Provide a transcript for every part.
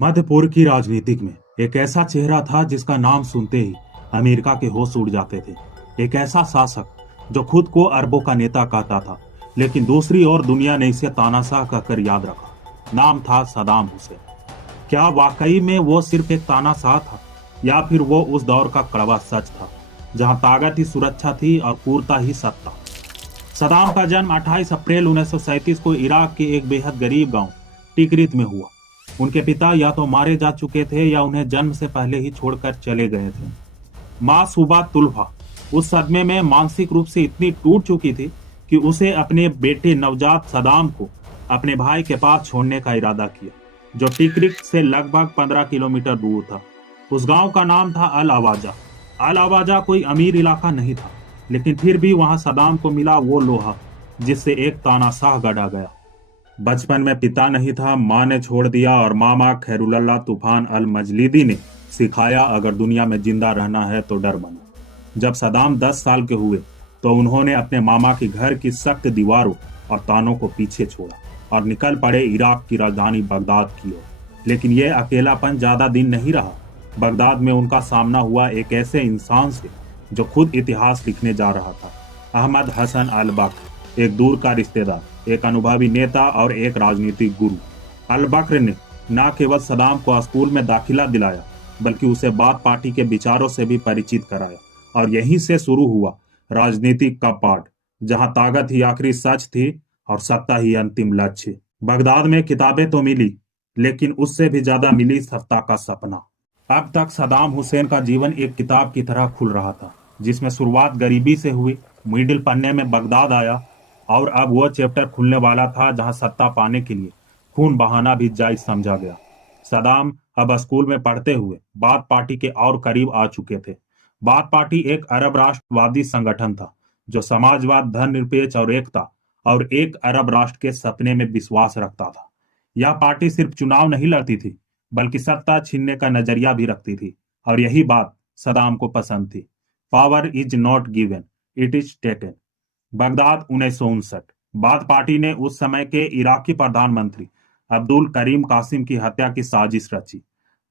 मध्य पूर्व की राजनीतिक में एक ऐसा चेहरा था जिसका नाम सुनते ही अमेरिका के होश उड़ जाते थे। एक ऐसा शासक जो खुद को अरबों का नेता कहता था, लेकिन दूसरी ओर दुनिया ने इसे तानाशाह कहकर याद रखा। नाम था सदाम हुसैन। क्या वाकई में वो सिर्फ एक तानाशाह था, या फिर वो उस दौर का कड़वा सच था जहां ताकत ही सुरक्षा थी और क्रूरता ही सत्ता। सदाम का जन्म 28 अप्रैल 1937 को इराक के एक बेहद गरीब गांव टिकरित में हुआ। उनके पिता या तो मारे जा चुके थे या उन्हें जन्म से पहले ही छोड़कर चले गए थे। माँ सुबा तुल्फा उस सदमे में मानसिक रूप से इतनी टूट चुकी थी कि उसे अपने बेटे नवजात सदाम को अपने भाई के पास छोड़ने का इरादा किया, जो टिकरित से लगभग 15 किलोमीटर दूर था। उस गांव का नाम था अल अवाजा। अल अवाजा कोई अमीर इलाका नहीं था, लेकिन फिर भी वहां सदाम को मिला वो लोहा जिससे एक तानाशाह गढ़ा गया। बचपन में पिता नहीं था, माँ ने छोड़ दिया और मामा खैरुल्लाह तूफान अल मजलिदी ने सिखाया, अगर दुनिया में जिंदा रहना है तो डर बनो। जब सदाम 10 साल के हुए तो उन्होंने अपने मामा के घर की सख्त दीवारों और तानों को पीछे छोड़ा और निकल पड़े इराक की राजधानी बगदाद की ओर। लेकिन यह अकेलापन ज्यादा दिन नहीं रहा। बगदाद में उनका सामना हुआ एक ऐसे इंसान से जो खुद इतिहास लिखने जा रहा था। अहमद हसन अल बकर, एक दूर का रिश्तेदार, एक अनुभवी नेता और एक राजनीतिक गुरु। अल बकर ने न केवल सदाम को स्कूल में दाखिला दिलाया, बल्कि उसे बाथ पार्टी के विचारों से भी परिचित कराया। और यहीं से शुरू हुआ राजनीतिक का पाठ, जहां ताकत ही आखिरी सच थी और सत्ता ही अंतिम लक्ष्य। बगदाद में किताबें तो मिली, लेकिन उससे भी ज्यादा मिली सत्ता का सपना। अब तक सदाम हुसैन का जीवन एक किताब की तरह खुल रहा था, जिसमें शुरुआत गरीबी से हुई, मिडिल पन्ने में बगदाद आया, और अब वो चैप्टर खुलने वाला था जहां सत्ता पाने के लिए खून बहाना भी जायज समझा गया। सदाम अब स्कूल में पढ़ते हुए बाथ पार्टी के और करीब आ चुके थे। बाथ पार्टी एक अरब राष्ट्रवादी संगठन था जो समाजवाद, धर्मनिरपेक्ष और एकता और एक अरब राष्ट्र के सपने में विश्वास रखता था। यह पार्टी सिर्फ चुनाव नहीं लड़ती थी, बल्कि सत्ता छीनने का नजरिया भी रखती थी, और यही बात सदाम को पसंद थी। Power is not given, it is taken. Baghdad 1959। Bath party ने उस समय के इराकी प्रधानमंत्री अब्दुल करीम कासिम की हत्या की साजिश रची।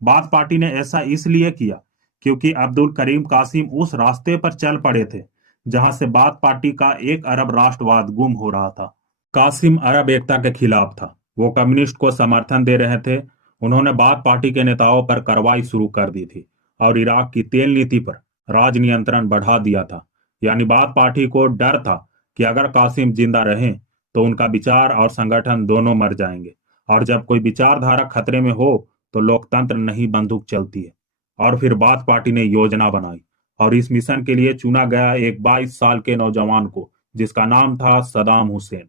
बाथ पार्टी ने ऐसा इसलिए किया क्योंकि अब्दुल करीम कासिम उस रास्ते पर चल पड़े थे जहां से बाथ पार्टी का एक अरब राष्ट्रवाद गुम हो रहा था। कासिम अरब एकता के खिलाफ था, वो कम्युनिस्ट को समर्थन दे रहे थे। उन्होंने बाथ पार्टी के नेताओं पर कार्रवाई शुरू कर दी थी और इराक की तेल नीति पर राज नियंत्रण बढ़ा दिया था। यानी बाथ पार्टी को डर था कि अगर कासिम जिंदा रहें तो उनका विचार और संगठन दोनों मर जाएंगे, और जब कोई विचारधारा खतरे में हो तो लोकतंत्र नहीं, बंदूक चलती है। और फिर बाथ पार्टी ने योजना बनाई और इस मिशन के लिए चुना गया एक 22 साल के नौजवान को, जिसका नाम था सदाम हुसैन।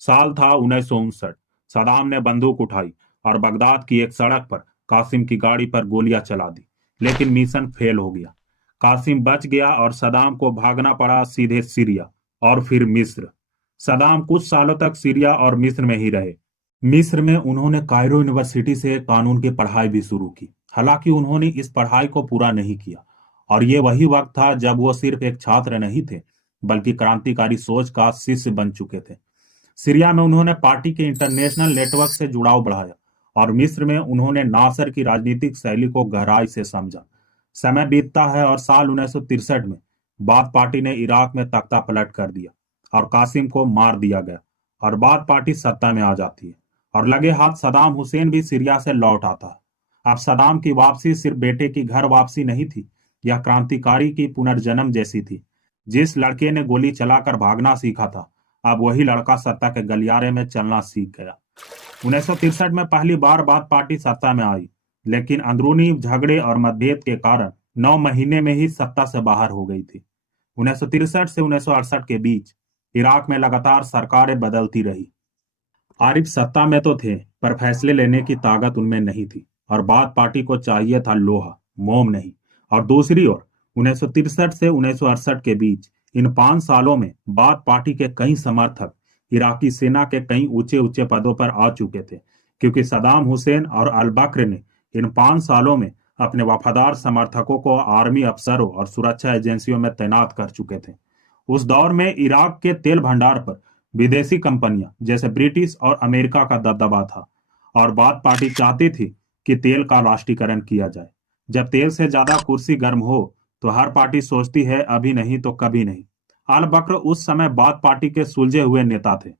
साल था 1959। सदाम ने बंदूक उठाई और बगदाद की एक सड़क पर कासिम की गाड़ी पर गोलियां चला दी, लेकिन मिशन फेल हो गया। कासिम बच गया और सदाम को भागना पड़ा सीधे सीरिया और फिर मिस्र। सदाम कुछ सालों तक सीरिया और मिस्र में ही रहे। मिस्र में उन्होंने कायरो यूनिवर्सिटी से कानून की पढ़ाई भी शुरू की। हालांकि उन्होंने इस पढ़ाई को पूरा नहीं किया, और ये वही वक्त था जब वो सिर्फ एक छात्र नहीं थे, बल्कि क्रांतिकारी सोच का शिष्य बन चुके थे। सीरिया में उन्होंने पार्टी के इंटरनेशनल नेटवर्क से जुड़ाव बढ़ाया, और मिस्र में उन्होंने नासर की राजनीतिक शैली को गहराई से समझा। समय बीतता है और साल 1963 में बाथ पार्टी ने इराक में तख्ता पलट कर दिया और कासिम को मार दिया गया, और बाथ पार्टी सत्ता में आ जाती है, और लगे हाथ सदाम हुसैन भी सीरिया से लौट आता है। अब सदाम की वापसी सिर्फ बेटे की घर वापसी नहीं थी, यह क्रांतिकारी की पुनर्जन्म जैसी थी। जिस लड़के ने गोली चलाकर भागना सीखा था, अब वही लड़का सत्ता के गलियारे में चलना सीख गया। 1963 में पहली बार बाथ पार्टी सत्ता में आई, लेकिन अंदरूनी झगड़े और मतभेद के कारण 9 महीने में ही सत्ता से बाहर हो गई थी। 1963 से 1968 के बीच इराक में लगातार सरकारें बदलती रही। आरिफ सत्ता में तो थे, पर फैसले लेने की ताकत उनमें नहीं थी, और बाथ पार्टी को चाहिए था लोहा, मोम नहीं। और दूसरी ओर 1963 से 1968 के बीच इन 5 सालों में बाथ पार्टी के कई समर्थक इराकी सेना के कई ऊंचे ऊंचे पदों पर आ चुके थे, क्योंकि सदाम हुसैन और अल बकर ने इन 5 सालों में अपने वफादार समर्थकों को आर्मी अफसरों और सुरक्षा एजेंसियों में तैनात कर चुके थे। उस दौर में इराक के तेल भंडार पर विदेशी कंपनियां जैसे ब्रिटिश और अमेरिका का दबदबा था, और बाथ पार्टी चाहती थी कि तेल का राष्ट्रीयकरण किया जाए। जब तेल से ज्यादा कुर्सी गर्म हो तो हर पार्टी सोचती है अभी नहीं तो कभी नहीं। अल बकर उस समय बाथ पार्टी के सुलझे हुए नेता थे।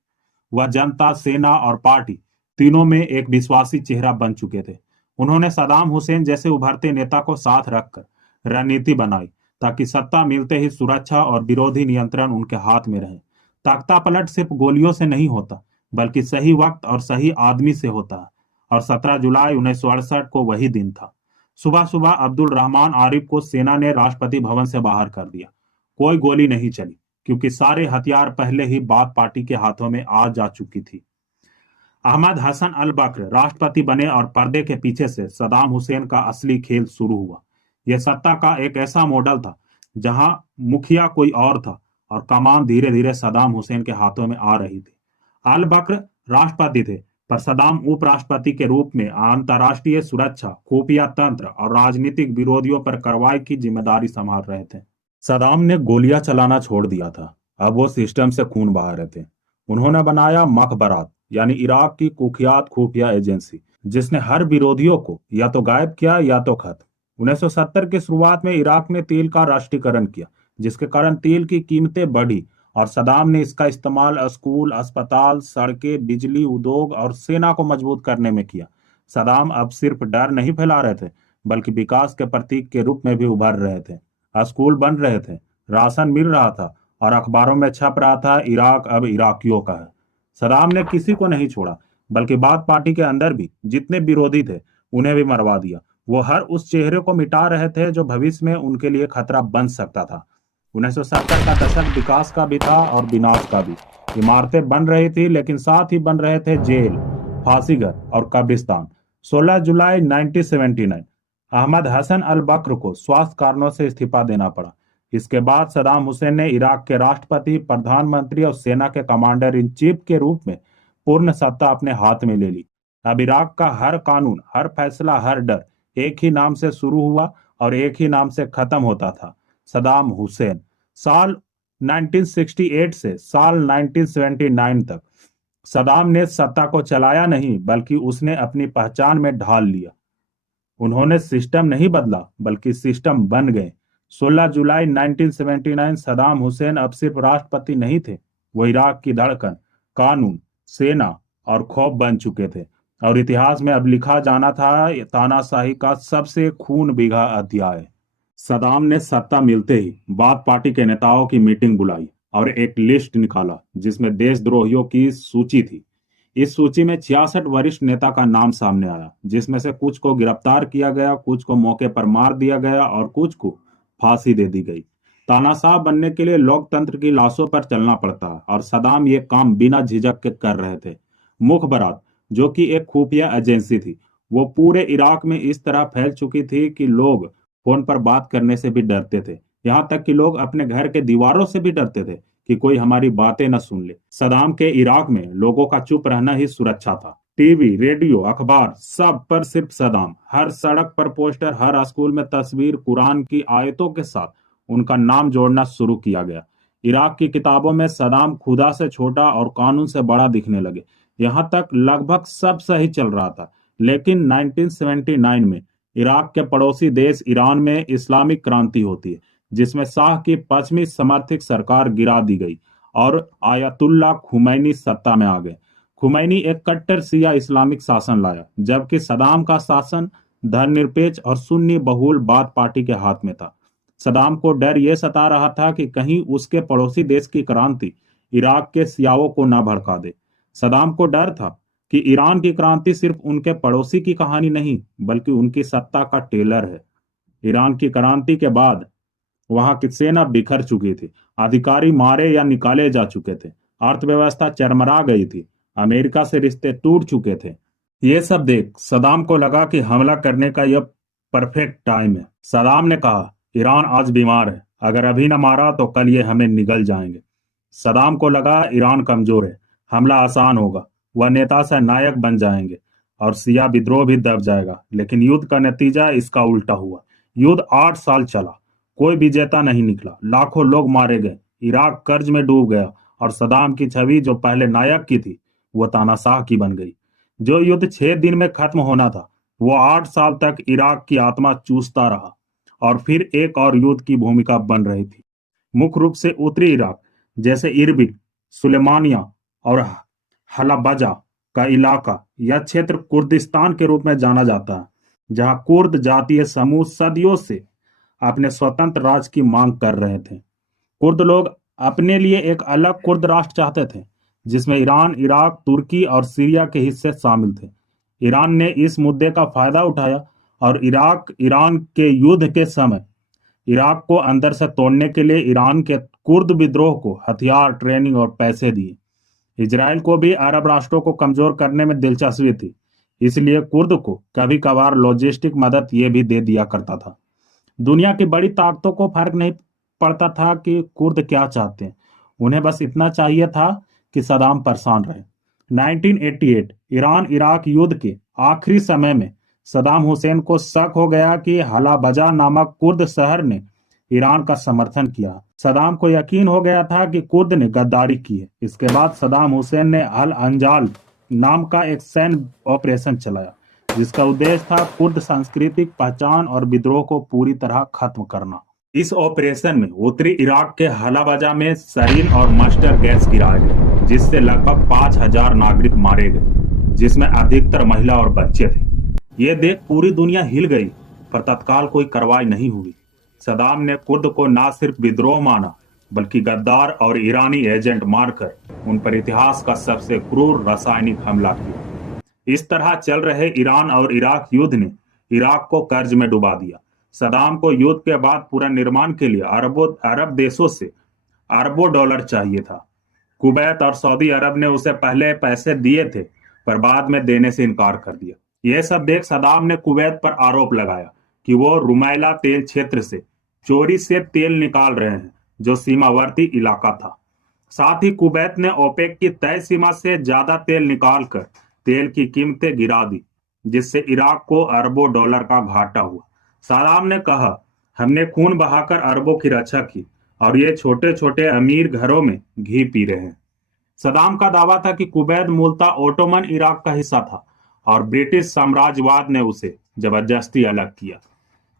वह जनता, सेना और पार्टी तीनों में एक विश्वासी चेहरा बन चुके थे। उन्होंने सदाम हुसैन जैसे उभरते नेता को साथ रखकर रणनीति बनाई ताकि सत्ता मिलते ही सुरक्षा और विरोधी नियंत्रण उनके हाथ में रहे। तख्ता पलट सिर्फ गोलियों से नहीं होता, बल्कि सही वक्त और सही आदमी से होता है। और 17 जुलाई 1968 को वही दिन था। सुबह सुबह अब्दुल रहमान आरिफ को सेना ने राष्ट्रपति भवन से बाहर कर दिया। कोई गोली नहीं चली, क्योंकि सारे हथियार पहले ही बाथ पार्टी के हाथों में आ जा चुकी थी। अहमद हसन अल बकर राष्ट्रपति बने और पर्दे के पीछे से सदाम हुसैन का असली खेल शुरू हुआ। यह सत्ता का एक ऐसा मॉडल था जहां मुखिया कोई और था और कमान धीरे धीरे सदाम हुसैन के हाथों में आ रही थी। अल बकर राष्ट्रपति थे, पर सदाम उपराष्ट्रपति के रूप में अंतर्राष्ट्रीय सुरक्षा, खुफिया तंत्र और राजनीतिक विरोधियों पर कार्रवाई की जिम्मेदारी संभाल रहे थे। सदाम ने गोलियां चलाना छोड़ दिया था, अब वो सिस्टम से खून बहा रहे थे। उन्होंने बनाया मखबरात, यानी इराक की कुख्यात खुफिया एजेंसी, जिसने हर विरोधियों को या तो गायब किया या तो खत्म। 1970 की शुरुआत में इराक ने तेल का राष्ट्रीयकरण किया, जिसके कारण तेल की कीमतें बढ़ी और सदाम ने इसका इस्तेमाल स्कूल, अस्पताल, सड़कें, बिजली, उद्योग और सेना को मजबूत करने में किया। सदाम अब सिर्फ डर नहीं फैला रहे थे, बल्कि विकास के प्रतीक के रूप में भी उभर रहे थे। स्कूल बन रहे थे, राशन मिल रहा था और अखबारों में छप रहा था इराक अब इराकियों का है। सदाम ने किसी को नहीं छोड़ा, बल्कि बाथ पार्टी के अंदर भी जितने विरोधी थे उन्हें भी मरवा दिया। वो हर उस चेहरे को मिटा रहे थे जो भविष्य में उनके लिए खतरा बन सकता था। 1970 का दशक विकास का भी था और विनाश का भी। इमारतें बन रही थी, लेकिन साथ ही बन रहे थे जेल, फांसीघर और कब्रिस्तान। 16 जुलाई 1979 अहमद हसन अल बकर को स्वास्थ्य कारणों से इस्तीफा देना पड़ा। इसके बाद सदाम हुसैन ने इराक के राष्ट्रपति, प्रधानमंत्री और सेना के कमांडर इन चीफ के रूप में पूर्ण सत्ता अपने हाथ में ले ली। अब इराक का हर कानून, हर फैसला, हर डर एक ही नाम से शुरू हुआ और एक ही नाम से खत्म होता था, सदाम हुसैन। साल 1968 से साल 1979 तक सदाम ने सत्ता को चलाया नहीं, बल्कि उसने अपनी पहचान में ढाल लिया। उन्होंने सिस्टम नहीं बदला, बल्कि सिस्टम बन गए। 16 जुलाई 1979 सदाम हुसैन अब सिर्फ राष्ट्रपति नहीं थे, वो इराक की धड़कन, कानून, सेना और खौफ बन चुके थे। और इतिहास में अब लिखा जाना था तानाशाही का सबसे खून भीगा अध्याय। सदाम ने सत्ता मिलते ही बाथ पार्टी के नेताओं की मीटिंग बुलाई और एक लिस्ट निकाला जिसमें देशद्रोहियों की सूची थी। इस सूची में 66 वरिष्ठ नेता का नाम सामने आया, जिसमें से कुछ को गिरफ्तार किया गया, कुछ को मौके पर मार दिया गया और कुछ को फांसी दे दी गई। तानाशाह बनने के लिए लोकतंत्र की लाशों पर चलना पड़ता है और सदाम ये काम बिना झिझक के कर रहे थे। मुखबरात, जो कि एक खुफिया एजेंसी थी, वो पूरे इराक में इस तरह फैल चुकी थी कि लोग फोन पर बात करने से भी डरते थे। यहाँ तक कि लोग अपने घर के दीवारों से भी डरते थे कि कोई हमारी बातें न सुन ले। सदाम के इराक में लोगों का चुप रहना ही सुरक्षा था। टीवी, रेडियो, अखबार, सब पर सिर्फ सदाम। हर सड़क पर पोस्टर, हर स्कूल में तस्वीर, कुरान की आयतों के साथ उनका नाम जोड़ना शुरू किया गया। इराक की किताबों में सदाम खुदा से छोटा और कानून से बड़ा दिखने लगे। यहाँ तक लगभग सब सही चल रहा था, लेकिन 1979 में इराक के पड़ोसी देश ईरान में इस्लामिक क्रांति होती है, जिसमें शाह की पश्चिमी समर्थित सरकार गिरा दी गई और आयतुल्ला खुमैनी सत्ता में आ गए। खुमैनी एक कट्टर शिया इस्लामिक शासन लाया, जबकि सदाम का शासन धर्मनिरपेक्ष और सुन्नी बहुल बाथ पार्टी के हाथ में था। सदाम को डर यह सता रहा था कि कहीं उसके पड़ोसी देश की क्रांति इराक के शियाओं को न भड़का दे। सदाम को डर था कि ईरान की क्रांति सिर्फ उनके पड़ोसी की कहानी नहीं, बल्कि उनकी सत्ता का टेलर है। ईरान की क्रांति के बाद वहां की सेना बिखर चुकी थी, अधिकारी मारे या निकाले जा चुके थे, अर्थव्यवस्था चरमरा गई थी, अमेरिका से रिश्ते टूट चुके थे। ये सब देख सदाम को लगा कि हमला करने का यह परफेक्ट टाइम है। सदाम ने कहा, ईरान आज बीमार है, अगर अभी न मारा तो कल ये हमें निगल जाएंगे। सदाम को लगा ईरान कमजोर है, हमला आसान होगा, वह नेता से नायक बन जाएंगे और शिया विद्रोह भी दब जाएगा। लेकिन युद्ध का नतीजा इसका उल्टा हुआ। युद्ध 8 साल चला, कोई विजेता नहीं निकला, लाखों लोग मारे गए, इराक कर्ज में डूब गया और सदाम की छवि जो पहले नायक की थी, वो तानाशाह की बन गई। जो युद्ध 6 दिन में खत्म होना था, वो 8 साल तक इराक की आत्मा चूसता रहा और फिर एक और युद्ध की भूमिका बन रही थी, मुख्य रूप से उत्तरी इराक, जैसे इरबिल, सुलेमानिया और हलाबजा का इलाका। यह क्षेत्र कुर्दिस्तान के रूप में जाना जाता है, जहां कुर्द जातीय समूह सदियों से अपने स्वतंत्र राज्य की मांग कर रहे थे। कुर्द लोग अपने लिए एक अलग कुर्द राष्ट्र चाहते थे, जिसमें ईरान, इराक, तुर्की और सीरिया के हिस्से शामिल थे। ईरान ने इस मुद्दे का फायदा उठाया और इराक ईरान के युद्ध के समय इराक को अंदर से तोड़ने के लिए ईरान के कुर्द विद्रोह को हथियार, ट्रेनिंग और पैसे दिए। इजराइल को भी अरब राष्ट्रों को कमजोर करने में दिलचस्पी थी, इसलिए कुर्द को कभी कभार लॉजिस्टिक मदद ये भी दे दिया करता था। दुनिया की बड़ी ताकतों को फर्क नहीं पड़ता था कि कुर्द क्या चाहते हैं, उन्हें बस इतना चाहिए था कि सदाम परेशान रहे। 1988 ईरान इराक युद्ध के आखिरी समय में सदाम हुसैन को शक हो गया कि हलाबजा नामक कुर्द शहर ने ईरान का समर्थन किया। सदाम को यकीन हो गया था कि कुर्द ने गद्दारी की है। इसके बाद सदाम हुसैन ने अल अंजाल नाम का एक सैन्य ऑपरेशन चलाया, जिसका उद्देश्य था कुर्द सांस्कृतिक पहचान और विद्रोह को पूरी तरह खत्म करना। इस ऑपरेशन में उत्तरी इराक के हलाबजा में सरीन और मस्टर्ड गैस गिराए गए, जिससे लगभग 5,000 नागरिक मारे गए, जिसमें अधिकतर महिला और बच्चे थे। ये देख पूरी दुनिया हिल गई, पर तत्काल कोई कार्रवाई नहीं हुई। सदाम ने कुर्द को न सिर्फ विद्रोह माना, बल्कि गद्दार और ईरानी एजेंट मारकर उन पर इतिहास का सबसे क्रूर रासायनिक हमला किया। इस तरह चल रहे ईरान और इराक युद्ध ने इराक को कर्ज में डुबा दिया। सदाम को युद्ध के बाद पुनर्निर्माण के लिए अरब देशों से अरबों डॉलर चाहिए था। कुवैत और सऊदी अरब ने उसे पहले पैसे दिए थे, पर बाद में देने से इनकार कर दिया। यह सब देख सदाम ने कुवैत पर आरोप लगाया कि वो रुमैला तेल क्षेत्र से चोरी से तेल निकाल रहे हैं, जो सीमावर्ती इलाका था। साथ ही कुवैत ने ओपेक की तय सीमा से ज्यादा तेल निकालकर तेल की कीमतें गिरा दी, जिससे इराक को अरबों डॉलर का घाटा हुआ। सदाम ने कहा, हमने खून बहाकर अरबों की रक्षा की और ये छोटे छोटे अमीर घरों में घी पी रहे हैं। सदाम का दावा था कि कुवैत मूलतः ओटोमन इराक का हिस्सा था और ब्रिटिश साम्राज्यवाद ने उसे जबरदस्ती अलग किया।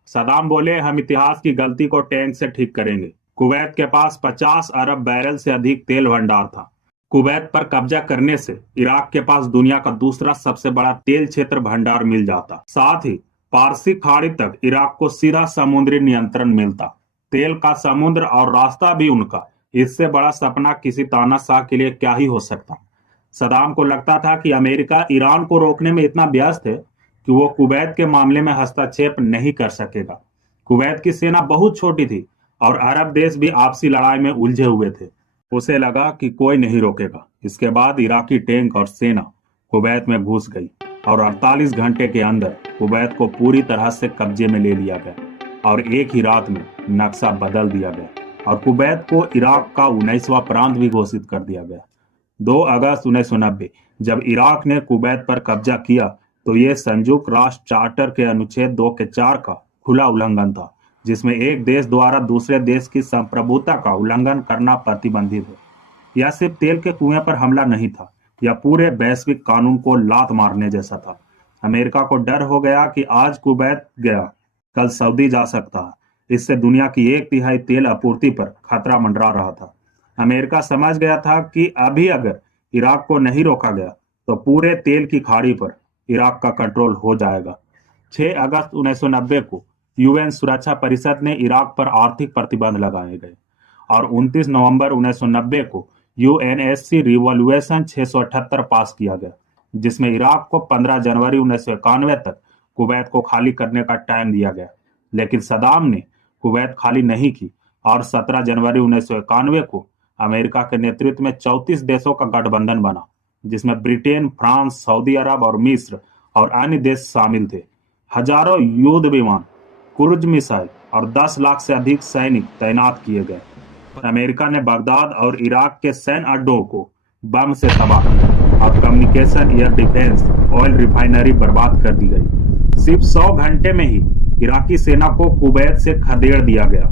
सदाम बोले, हम इतिहास की गलती को टैंक से ठीक करेंगे। कुवैत के पास 50 अरब बैरल से अधिक तेल भंडार था। कुवैत पर कब्जा करने से इराक के पास दुनिया का दूसरा सबसे बड़ा तेल क्षेत्र भंडार मिल जाता। साथ ही पारसी खाड़ी तक इराक को सीधा समुद्री नियंत्रण मिलता। तेल का समुद्र और रास्ता भी उनका। इससे बड़ा सपना किसी तानाशाह के लिए क्या ही हो सकता। सदाम को लगता था कि अमेरिका ईरान को रोकने में इतना व्यस्त है कि वो कुवैत के मामले में हस्तक्षेप नहीं कर सकेगा। कुवैत की सेना बहुत छोटी थी और अरब देश भी आपसी लड़ाई में उलझे हुए थे। उसे लगा कि कोई नहीं रोकेगा। इसके बाद इराकी टैंक और सेना कुवैत में घुस गई और 48 घंटे के अंदर कुवैत को पूरी तरह से कब्जे में ले लिया गया और एक ही रात में नक्शा बदल दिया गया और कुवैत को इराक का 19वां प्रांत भी घोषित कर दिया गया। 2 अगस्त 1990 जब इराक ने कुवैत पर कब्जा किया तो ये संयुक्त राष्ट्र चार्टर के अनुच्छेद 2 के 4 का खुला उल्लंघन था, जिसमें एक देश द्वारा दूसरे देश की संप्रभुता का उल्लंघन करना प्रतिबंधित है। यह सिर्फ तेल के कुएं पर हमला नहीं था, यह पूरे वैश्विक कानून को लात मारने जैसा था। अमेरिका को डर हो गया कि आज कुवैत गया, कल सऊदी जा सकता है। इससे दुनिया की 1/3 तेल आपूर्ति पर खतरा मंडरा रहा था। अमेरिका समझ गया था कि अभी अगर इराक को नहीं रोका गया तो पूरे तेल की खाड़ी पर इराक का कंट्रोल हो जाएगा। 6 अगस्त 1990 को यूएन सुरक्षा परिषद ने इराक पर आर्थिक प्रतिबंध लगाए गए और 29 नवंबर 1990 को यूएनएससी रिवॉल्यूशन 678 पास किया गया, जिसमें इराक को 15 जनवरी 1991 तक कुवैत को खाली करने का टाइम दिया गया। लेकिन सदाम ने कुवैत खाली नहीं की और 17 जनवरी 1991 को अमेरिका के नेतृत्व में 34 देशों का गठबंधन बना, जिसमें ब्रिटेन, फ्रांस, सऊदी अरब और मिस्र और अन्य देश शामिल थे। हजारों युद्ध विमान, क्रूज मिसाइल और 10 लाख से अधिक सैनिक तैनात किए गए। अमेरिका ने बगदाद और इराक के सैन्य अड्डों को बम से तबाह किया और communication, air defence, oil refinery बर्बाद कर दी गई। सिर्फ 100 घंटे में ही इराकी सेना को कुवैत से खदेड़ दिया गया।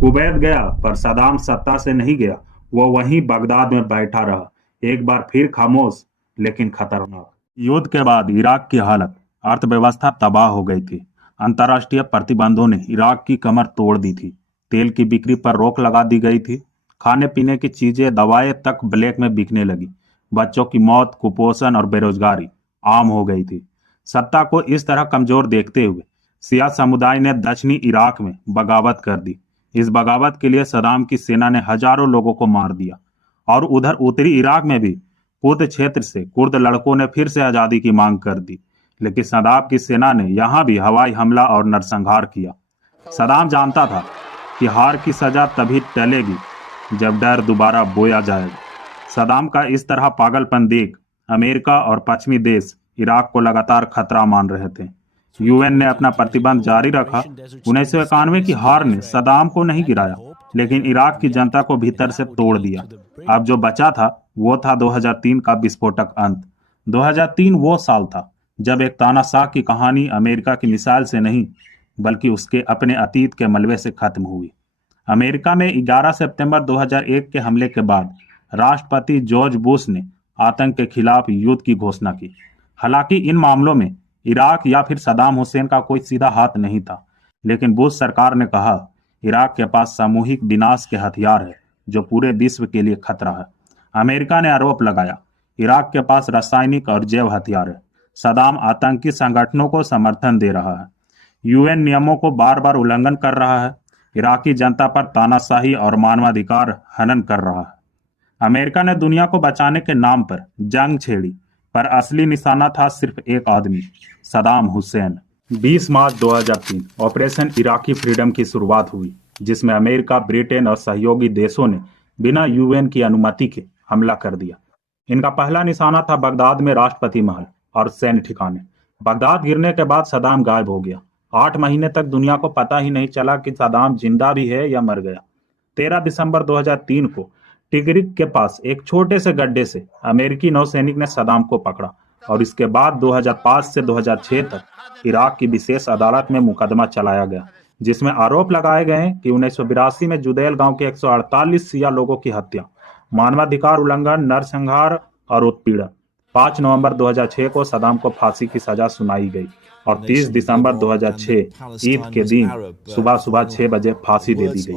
कुवैत गया, पर सदाम सत्ता से नहीं गया, वो वहीं बगदाद में बैठा रहा, एक बार फिर खामोश लेकिन खतरनाक। युद्ध के बाद इराक की हालत अर्थव्यवस्था तबाह हो गई थी। अंतर्राष्ट्रीय प्रतिबंधों ने इराक की कमर तोड़ दी थी। तेल की बिक्री पर रोक लगा दी गई थी। खाने पीने की चीजें, दवाएं तक ब्लैक में बिकने लगी। बच्चों की मौत, कुपोषण और बेरोजगारी आम हो गई थी। सत्ता को इस तरह कमजोर देखते हुए शिया समुदाय ने दक्षिणी इराक में बगावत कर दी। इस बगावत के लिए सदाम की सेना ने हजारों लोगों को मार दिया। और उधर उत्तरी इराक में भी कुर्द क्षेत्र से कुर्द लड़कों ने फिर से आजादी की मांग कर दी। लेकिन सदाम की सेना ने यहां भी हवाई हमला और नरसंहार किया। सदाम जानता था कि हार की सजा तभी टलेगी जब डर दोबारा बोया जाएगा। सदाम का इस तरह पागलपन देख अमेरिका और पश्चिमी देश इराक को लगातार खतरा मान रहे थे। यूएन ने अपना प्रतिबंध जारी रखा। 1991 की हार ने सदाम को नहीं गिराया, लेकिन इराक की जनता को भीतर से तोड़ दिया। अब जो बचा था वो था 2003 का विस्फोटक अंत। 2003 वो साल था जब एक तानाशाह की कहानी अमेरिका की मिसाइल से नहीं, बल्कि उसके अपने अतीत के मलबे से खत्म हुई। अमेरिका में 11 सितंबर 2001 के हमले के बाद राष्ट्रपति जॉर्ज बुश ने आतंक के खिलाफ युद्ध की घोषणा की। हालांकि इन मामलों में इराक या फिर सदाम हुसैन का कोई सीधा हाथ नहीं था, लेकिन बुश सरकार ने कहा इराक के पास सामूहिक विनाश के हथियार है जो पूरे विश्व के लिए खतरा है। अमेरिका ने आरोप लगाया इराक के पास रासायनिक और जैव हथियार है। सदाम आतंकी संगठनों को समर्थन दे रहा है, यूएन नियमों को बार बार उल्लंघन कर रहा है, इराकी जनता पर तानाशाही और मानवाधिकार हनन कर रहा है। अमेरिका ने दुनिया को बचाने के नाम पर जंग छेड़ी, पर असली निशाना था सिर्फ एक आदमी, सदाम हुसैन। 20 मार्च 2003 ऑपरेशन इराकी फ्रीडम की शुरुआत हुई, जिसमें अमेरिका, ब्रिटेन और सहयोगी देशों ने बिना यूएन की अनुमति के हमला कर दिया। इनका पहला निशाना था बगदाद में राष्ट्रपति महल और सैन्य ठिकाने। बगदाद गिरने के बाद सदाम गायब हो गया। 8 महीने तक दुनिया को पता ही नहीं चला कि सदाम जिंदा भी है या मर गया। 13 दिसंबर 2003 को टिगरिक के पास एक छोटे से गड्ढे से अमेरिकी नौसैनिक ने सदाम को पकड़ा और इसके बाद 2005 से 2006 तक इराक की विशेष अदालत में मुकदमा चलाया गया, जिसमें आरोप लगाए गए कि 1982 में जुदैल गांव के 148 शिया लोगों की हत्या, मानवाधिकार उल्लंघन, नरसंहार और उत्पीड़न। 5 नवंबर 2006 को सदाम को फांसी की सजा सुनाई गई और 30 दिसंबर 2006 ईद के दिन सुबह 6 बजे फांसी दे दी गई।